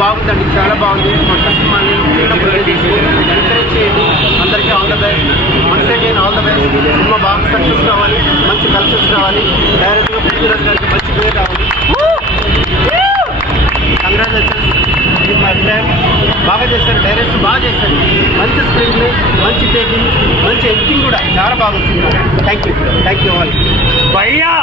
బాగుందండి, చాలా బాగుంది. ఎంకరేజ్ చేయండి. అందరికీ all the best. Once again all the best. Cinema బాగా సక్సెస్ కావాలి, మంచి కలెక్షన్స్ రావాలి, డైరెక్ట్గా పృథ్వీరాజ్ గారికి మంచి పేరు రావాలి. కంగ్రాచులేషన్స్. మై ఫ్రెండ్ బాగా చేశారు, డైరెక్టర్ బాగా చేశారు. మంచి స్క్రీన్ ప్లే, మంచి టేకింగ్, మంచి ఎడిటింగ్ కూడా చాలా బాగా వచ్చింది. Thank you all. భయ్యా